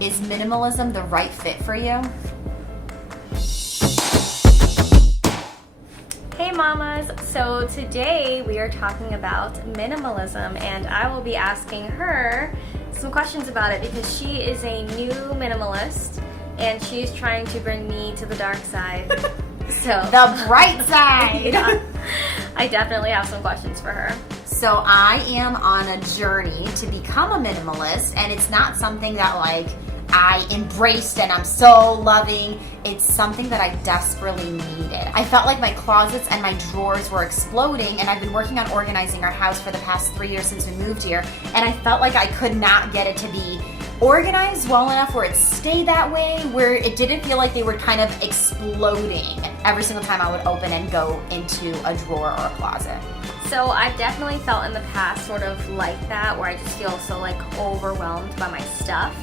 Is minimalism the right fit for you? Hey mamas, so today we are talking about minimalism, and I will be asking her some questions about it because she is a new minimalist and she's trying to bring me to the dark side. So The bright side! Yeah, I definitely have some questions for her. So I am on a journey to become a minimalist, and it's not something that like I embraced and I'm so loving. It's something that I desperately needed. I felt like my closets and my drawers were exploding, and I've been working on organizing our house for the past 3 years since we moved here, and I felt like I could not get it to be organized well enough where it stayed that way, where it didn't feel like they were kind of exploding every single time I would open and go into a drawer or a closet. So I've definitely felt in the past sort of like that, where I just feel so like overwhelmed by my stuff.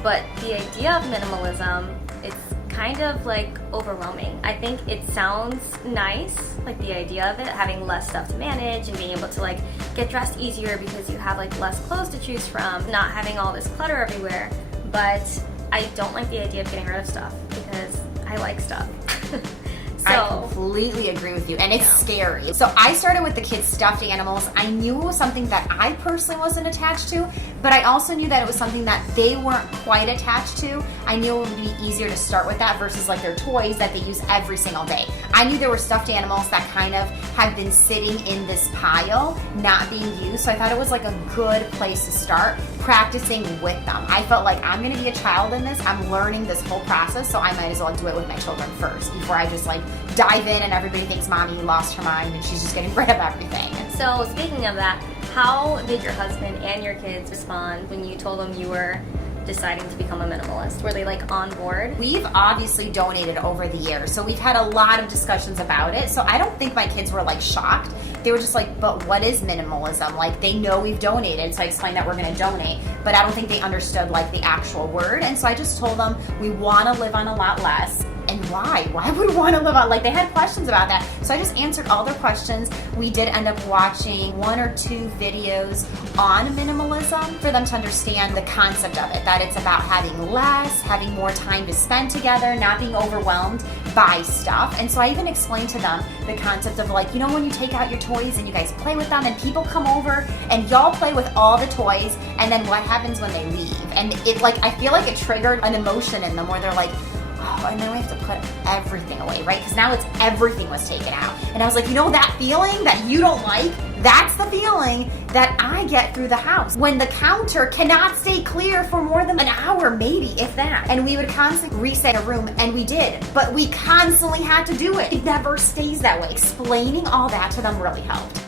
But the idea of minimalism, it's kind of like overwhelming. I think it sounds nice, like the idea of it, having less stuff to manage and being able to like get dressed easier because you have like less clothes to choose from, not having all this clutter everywhere. But I don't like the idea of getting rid of stuff because I like stuff. I completely agree with you, and it's scary. So I started with the kids' stuffed animals. I knew it was something that I personally wasn't attached to, but I also knew that it was something that they weren't quite attached to. I knew it would be easier to start with that versus like their toys that they use every single day. I knew there were stuffed animals that kind of have been sitting in this pile, not being used, so I thought it was like a good place to start practicing with them. I felt like I'm gonna be a child in this, I'm learning this whole process, so I might as well do it with my children first before I just like dive in and everybody thinks mommy lost her mind and she's just getting rid of everything. So speaking of that, how did your husband and your kids respond when you told them you were deciding to become a minimalist? Were they like on board? We've obviously donated over the years, so we've had a lot of discussions about it. So I don't think my kids were like shocked. They were just like, but what is minimalism? Like they know we've donated, so I explained that we're gonna donate, but I don't think they understood like the actual word. And so I just told them we wanna live on a lot less. And why? Why would we want to live on? Like they had questions about that. So I just answered all their questions. We did end up watching 1 or 2 videos on minimalism for them to understand the concept of it, that it's about having less, having more time to spend together, not being overwhelmed by stuff. And so I even explained to them the concept of like, you know, when you take out your toys and you guys play with them and people come over and y'all play with all the toys, and then what happens when they leave? And it like, I feel like it triggered an emotion in them where they're like, oh, and then we have to put everything away, right? Because now it's everything was taken out. And I was like, you know that feeling that you don't like? That's the feeling that I get through the house when the counter cannot stay clear for more than an hour, maybe, if that. And we would constantly reset a room, and we did, but we constantly had to do it. It never stays that way. Explaining all that to them really helped.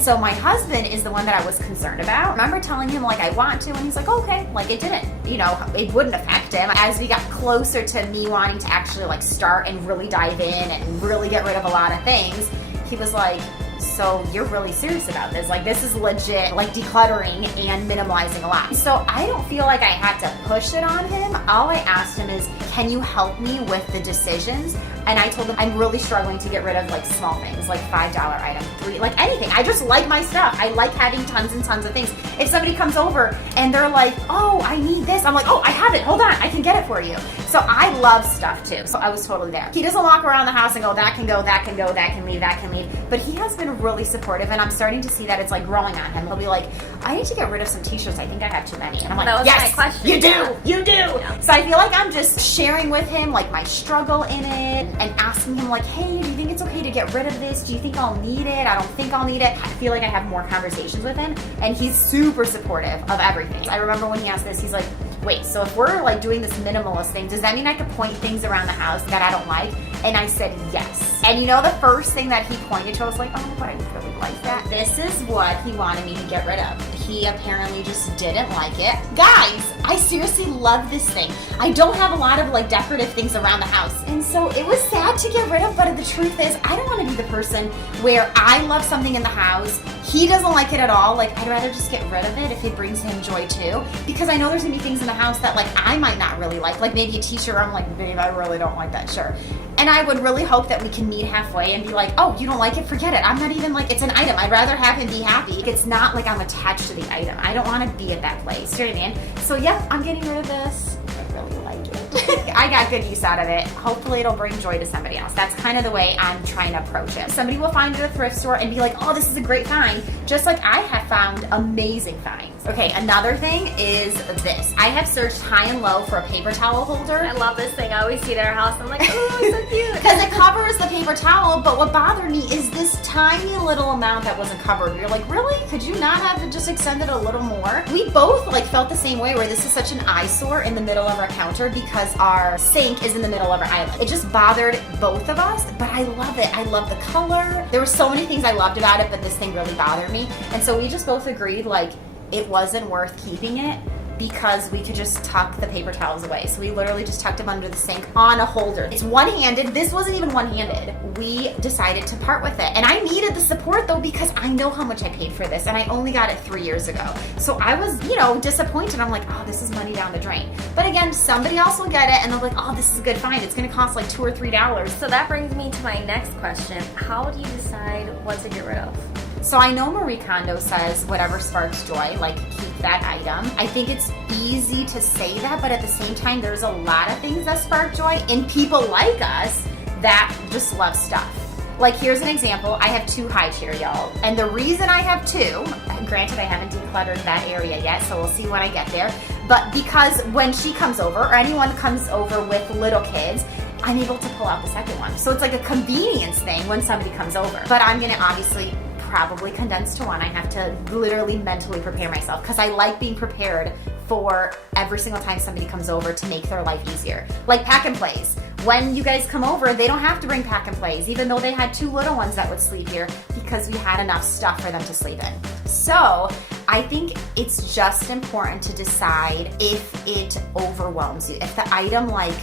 So my husband is the one that I was concerned about. I remember telling him like I want to, and he's like, okay, like it didn't, you know, it wouldn't affect him. As we got closer to me wanting to actually like start and really dive in and really get rid of a lot of things, he was like, so you're really serious about this? Like this is legit, like decluttering and minimalizing a lot. So I don't feel like I had to push it on him. All I asked him is, can you help me with the decisions? And I told him I'm really struggling to get rid of like small things, like $5 item, like anything. I just like my stuff. I like having tons and tons of things. If somebody comes over and they're like, oh, I need this, I'm like, oh, I have it, hold on, I can get it for you. So I love stuff too. So I was totally there. He doesn't walk around the house and go, that can go, that can go, that can leave, that can leave. But he has been really supportive, and I'm starting to see that it's like growing on him. He'll be like, I need to get rid of some t-shirts. I think I have too many. And I'm like, that was yes, my question. you do, you do. Yeah. So I feel like I'm just sharing with him like my struggle in it and asking him like, hey, do you think it's okay to get rid of this? Do you think I'll need it? I don't think I'll need it. I feel like I have more conversations with him, and he's super supportive of everything. I remember when he asked this, he's like, wait, so if we're like doing this minimalist thing, does that mean I could point things around the house that I don't like? And I said yes. And you know the first thing that he pointed to, I was like, oh, but I really like that. This is what he wanted me to get rid of. He apparently just didn't like it. Guys, I seriously love this thing. I don't have a lot of like decorative things around the house. And so it was sad to get rid of, but the truth is I don't want to be the person where I love something in the house, he doesn't like it at all. Like I'd rather just get rid of it if it brings him joy too, because I know there's gonna be things in the house that like I might not really like maybe a t-shirt. I'm like, babe, I really don't like that shirt. And I would really hope that we can meet halfway and be like, oh, you don't like it? Forget it. I'm not even like, it's an item. I'd rather have him be happy. It's not like I'm attached to the item. I don't want to be at that place. You know what I mean? So yeah, I'm getting rid of this. I really like it. I got good use out of it. Hopefully it'll bring joy to somebody else. That's kind of the way I'm trying to approach it. Somebody will find it at a thrift store and be like, oh, this is a great find. Just like I have found amazing finds. Okay, another thing is this. I have searched high and low for a paper towel holder. I love this thing. I always see it at our house. I'm like, oh, it's so cute. Because it covers the paper towel, but what bothered me is this tiny little amount that wasn't covered. You're like, really? Could you not have just extended a little more? We both like felt the same way, where this is such an eyesore in the middle of our counter because our sink is in the middle of our island. It just bothered both of us, but I love it. I love the color. There were so many things I loved about it, but this thing really bothered me. And so we just both agreed like it wasn't worth keeping it, because we could just tuck the paper towels away. So we literally just tucked them under the sink on a holder. It's one-handed. This wasn't even one-handed. We decided to part with it. And I needed the support though, because I know how much I paid for this, and I only got it 3 years ago. So I was, disappointed. I'm like, oh, this is money down the drain. But again, somebody else will get it and they're like, oh, this is a good find. It's gonna cost like $2 or $3. So that brings me to my next question. How do you decide what to get rid of? So I know Marie Kondo says whatever sparks joy, like keep that item. I think it's easy to say that, but at the same time, there's a lot of things that spark joy in people like us that just love stuff. Like here's an example. I have 2 high chair, y'all. And the reason I have 2, granted I haven't decluttered that area yet, so we'll see when I get there. But because when she comes over, or anyone comes over with little kids, I'm able to pull out the second one. So it's like a convenience thing when somebody comes over. But I'm gonna obviously probably condense to 1. I have to literally mentally prepare myself, because I like being prepared for every single time somebody comes over to make their life easier. Like pack and plays. When you guys come over, they don't have to bring pack and plays, even though they had 2 little ones that would sleep here, because we had enough stuff for them to sleep in. So I think it's just important to decide if it overwhelms you. If the item like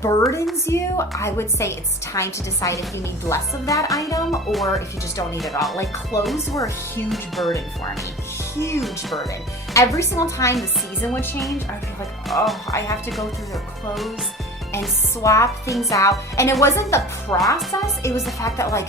burdens you, I would say it's time to decide if you need less of that item or if you just don't need it all. Like clothes were a huge burden for me. Huge burden. Every single time the season would change, I'd be like, oh, I have to go through their clothes and swap things out. And it wasn't the process, it was the fact that like,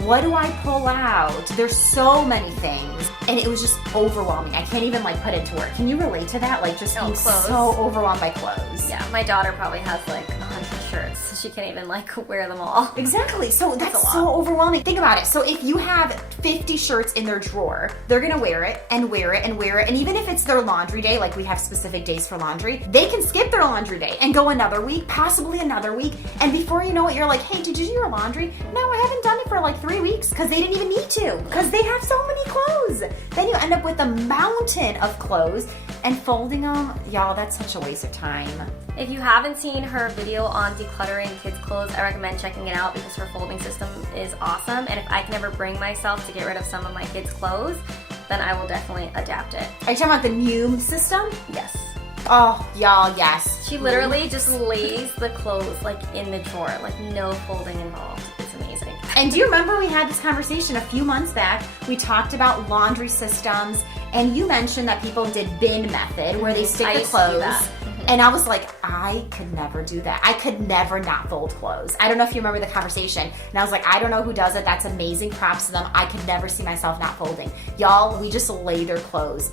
what do I pull out? There's so many things. And it was just overwhelming. I can't even like put it to work. Can you relate to that? Like just being so overwhelmed by clothes. Yeah, my daughter probably has like 100 shirts, so she can't even like wear them all. Exactly. So that's so overwhelming. Think about it. So if you have 50 shirts in their drawer, they're gonna wear it and wear it and wear it. And even if it's their laundry day, like we have specific days for laundry, they can skip their laundry day and go another week, possibly another week. And before you know it, you're like, hey, did you do your laundry? No, I haven't done it for like 3 weeks, because they didn't even need to, because they have so many clothes. Then you end up with a mountain of clothes, and folding them, y'all, that's such a waste of time. If you haven't seen her video on decluttering kids' clothes, I recommend checking it out, because her folding system is awesome. And if I can ever bring myself to get rid of some of my kids' clothes, then I will definitely adapt it. Are you talking about the new system? Yes. Oh, y'all, yes. She literally just lays the clothes like in the drawer, like no folding involved. It's amazing. And do you remember we had this conversation a few months back? We talked about laundry systems, and you mentioned that people did bin method, where they stick the clothes. And I was like, I could never do that. I could never not fold clothes. I don't know if you remember the conversation. And I was like, I don't know who does it. That's amazing. Props to them. I could never see myself not folding. Y'all, we just lay their clothes.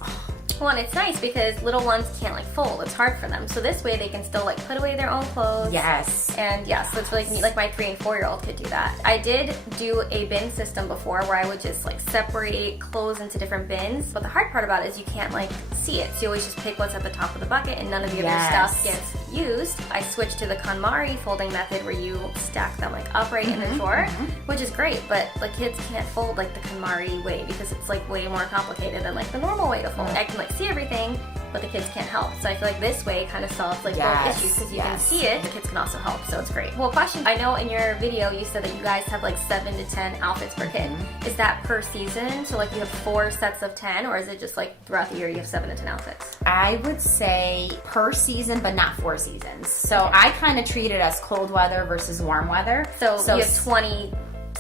Well, and it's nice because little ones can't like fold. It's hard for them. So this way they can still like put away their own clothes. Yes. And yes, it's really neat. Like my 3 and 4-year-old could do that. I did do a bin system before where I would just like separate clothes into different bins. But the hard part about it is you can't like see it. So you always just pick what's at the top of the bucket and none of the other stuff gets used. I switched to the KonMari folding method where you stack them like upright in the drawer, which is great. But like kids can't fold like the KonMari way because it's like way more complicated than like the normal way to fold. I can like see everything, but the kids can't help. So I feel like this way kind of solves like both issues, because you can see it, the kids can also help, so it's great. Well, question, I know in your video you said that you guys have like 7 to 10 outfits per kid. Is that per season? So like you have 4 sets of 10, or is it just like throughout the year you have 7 to 10 outfits? I would say per season, but not 4 seasons. So I kind of treat it as cold weather versus warm weather. So you have 20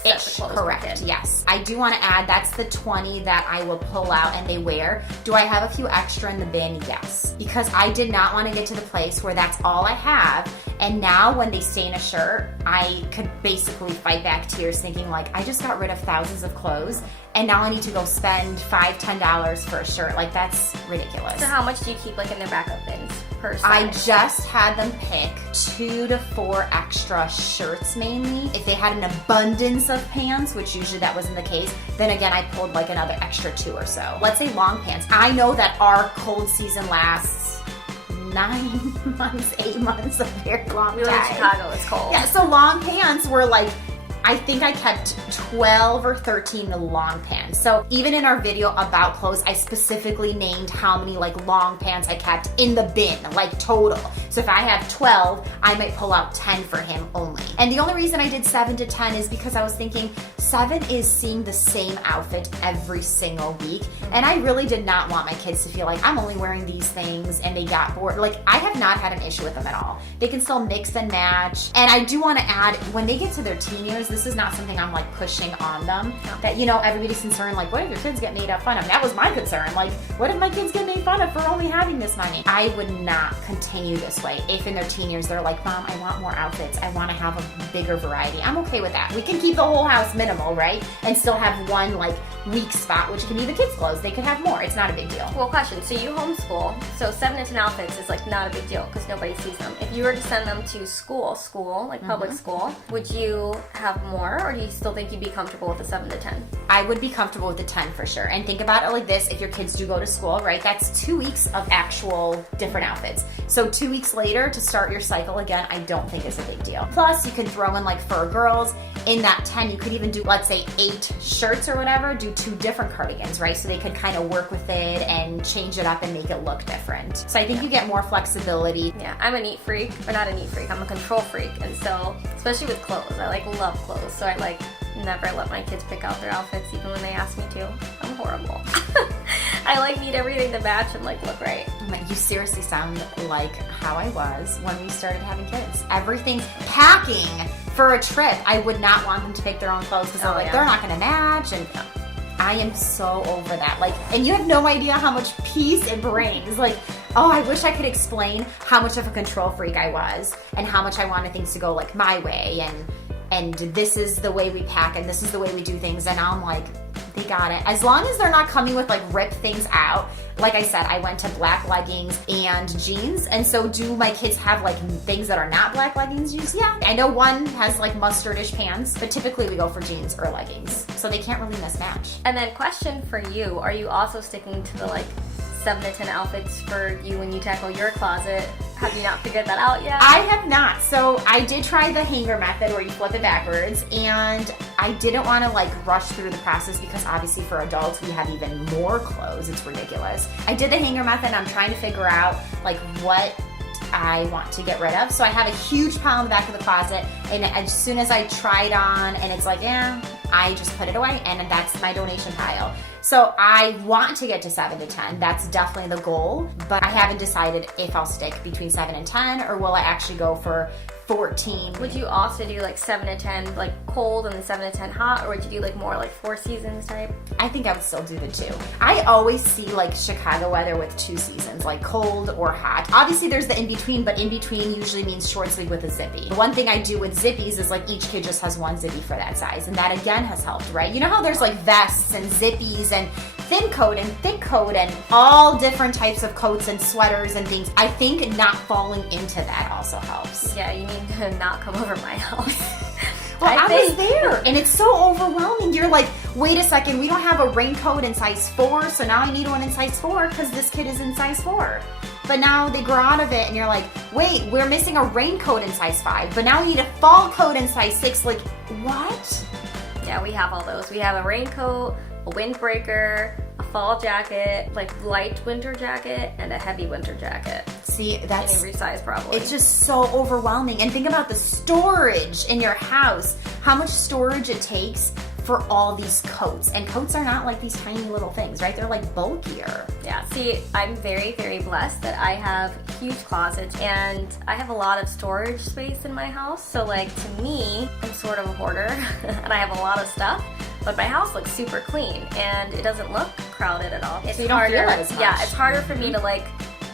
sets of Ish, clothes per correct, kid. yes. I do want to add, that's the 20 that I will pull out and they wear. Do I have a few extra in the bin? Yes. Because I did not want to get to the place where that's all I have. And now when they stain a shirt, I could basically fight back tears thinking like, I just got rid of thousands of clothes and now I need to go spend $5, $10 for a shirt. Like, that's ridiculous. So how much do you keep like in their backup bins per size? I just had them pick 2 to 4 extra shirts mainly. If they had an abundance of pants, which usually that wasn't the case, then again I pulled like another extra 2 or so. Let's say long pants. I know that our cold season lasts 9 months, 8 months, a very long We live in time. Chicago, it's cold. Yeah, so long pants were like, I think I kept 12 or 13 long pants. So even in our video about clothes, I specifically named how many like long pants I kept in the bin, like total. So if I have 12, I might pull out 10 for him only. And the only reason I did 7 to 10 is because I was thinking 7 is seeing the same outfit every single week. And I really did not want my kids to feel like I'm only wearing these things and they got bored. Like, I have not had an issue with them at all. They can still mix and match. And I do want to add, when they get to their teen years, this is not something I'm like pushing on them. That, you know, everybody's concerned, like, what if your kids get made fun of? That was my concern. Like, what if my kids get made fun of for only having this money? I would not continue this way. If in their teen years they're like, Mom, I want more outfits. I want to have a bigger variety. I'm okay with that. We can keep the whole house minimal, right? And still have one like weak spot, which can be the kids' clothes. They could have more. It's not a big deal. Well, question. So you homeschool. So 7 to 10 outfits is like not a big deal because nobody sees them. If you were to send them to school, like public school, would you have more, or do you still think you'd be comfortable with the 7 to 10? I would be comfortable with the 10 for sure. And think about it like this, if your kids do go to school, right, that's 2 weeks of actual different outfits. So 2 weeks later to start your cycle again, I don't think is a big deal. Plus, you can throw in like for girls, in that 10, you could even do, let's say 8 shirts or whatever, do 2 different cardigans, right? So they could kind of work with it and change it up and make it look different. So I think you get more flexibility. Yeah, I'm a neat freak, or not a neat freak, I'm a control freak. And so, especially with clothes, I like love clothes. So I like never let my kids pick out their outfits even when they ask me to. I'm horrible. I like need everything to match and like look right. You seriously sound like how I was when we started having kids. Everything's packing for a trip. I would not want them to pick their own clothes because I'm like, they're not gonna match, and I am so over that. Like, and you have no idea how much peace it brings. Like, oh, I wish I could explain how much of a control freak I was and how much I wanted things to go like my way, and this is the way we pack and this is the way we do things. And now I'm like, they got it. As long as they're not coming with like ripped things out. Like I said, I went to black leggings and jeans. And so do my kids have like things that are not black leggings jeans? Yeah. I know one has like mustardish pants, but typically we go for jeans or leggings. So they can't really mismatch. And then question for you, are you also sticking to the like 7 to 10 outfits for you when you tackle your closet? Have you not figured that out yet? I have not. So I did try the hanger method where you flip it backwards, and I didn't want to like rush through the process because obviously for adults we have even more clothes. It's ridiculous. I did the hanger method and I'm trying to figure out like what I want to get rid of. So I have a huge pile in the back of the closet, and as soon as I try it on and it's like, yeah, I just put it away, and that's my donation pile. So I want to get to 7 to 10. That's definitely the goal, but I haven't decided if I'll stick between 7 and 10 or will I actually go for 14. Would you also do like 7 to 10 like cold and then 7 to 10 hot, or would you do like more like 4 seasons type? I think I would still do the 2. I always see like Chicago weather with 2 seasons, like cold or hot. Obviously there's the in-between, but in-between usually means short sleeve with a zippy. The one thing I do with zippies is like each kid just has one zippy for that size, and that again has helped, right? You know how there's like vests and zippies and thin coat and thick coat and all different types of coats and sweaters and things. I think not falling into that also helps. Yeah, you need to not come over my house. Well, I was there, and it's so overwhelming. You're like, wait a second, we don't have a raincoat in size 4, so now I need one in size 4 because this kid is in size 4. But now they grow out of it, and you're like, wait, we're missing a raincoat in size 5, but now we need a fall coat in size 6. Like, what? Yeah, we have all those. We have a raincoat, a windbreaker, a fall jacket, like light winter jacket, and a heavy winter jacket. See, that's in every size probably. It's just so overwhelming. And think about the storage in your house, how much storage it takes for all these coats. And coats are not like these tiny little things, right? They're like bulkier. Yeah, see, I'm very, very blessed that I have huge closets and I have a lot of storage space in my house. So like to me, I'm sort of a hoarder and I have a lot of stuff, but my house looks super clean and it doesn't look crowded at all. It's So you don't harder, feel it as much. yeah, it's harder for me to like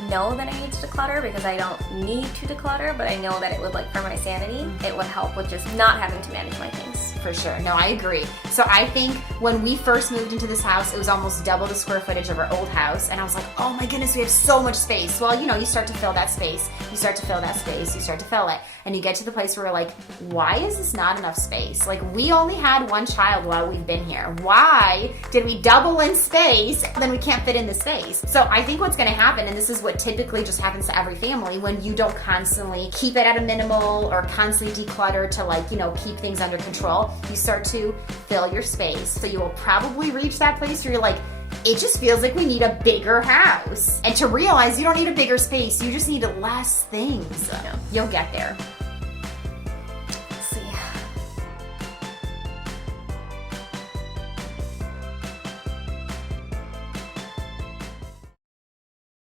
know that I need to declutter because I don't need to declutter, but I know that it would, like, for my sanity, it would help with just not having to manage my things. For sure. No, I agree. So I think when we first moved into this house, it was almost double the square footage of our old house. And I was like, oh my goodness, we have so much space. Well, you know, you start to fill that space. You start to fill that space. You start to fill it. And you get to the place where you're like, why is this not enough space? Like, we only had one child while we've been here. Why did we double in space? Then we can't fit in the space. So I think what's going to happen, and this is what typically just happens to every family, when you don't constantly keep it at a minimal or constantly declutter to, like, you know, keep things under control, you start to fill your space. So you will probably reach that place where you're like, it just feels like we need a bigger house. And to realize you don't need a bigger space, you just need less things. Yeah. You'll get there.